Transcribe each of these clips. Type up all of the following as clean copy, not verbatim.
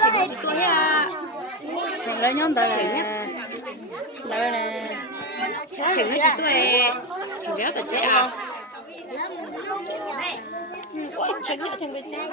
Cha chị tôi à. Thành lấy nhóm đó là nè. Cha chị nói chị tôi thành rất là trẻ à. Thành rất thành cái trẻ.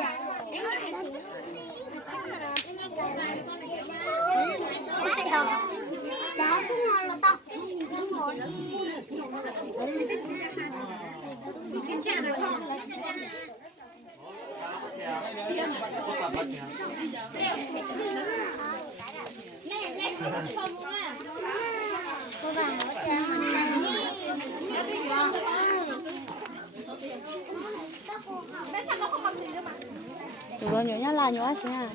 Tụi con nhỏ là nhỏ xuống à.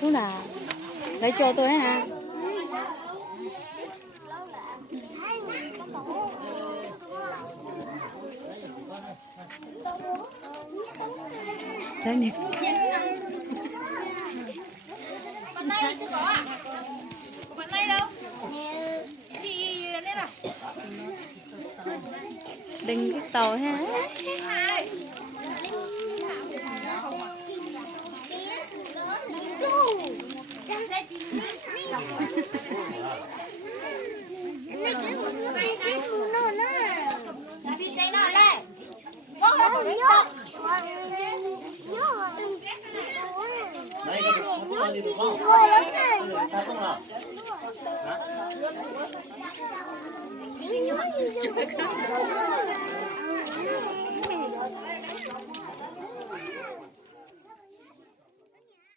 Xuống nào. Lấy cho tôi ha. Đây nè. Bàn tay chưa có à? Bàn tay đâu? Chị lên nào. Đừng cái tàu ha. Chị thấy nó đây. Có hết rồi đấy cho.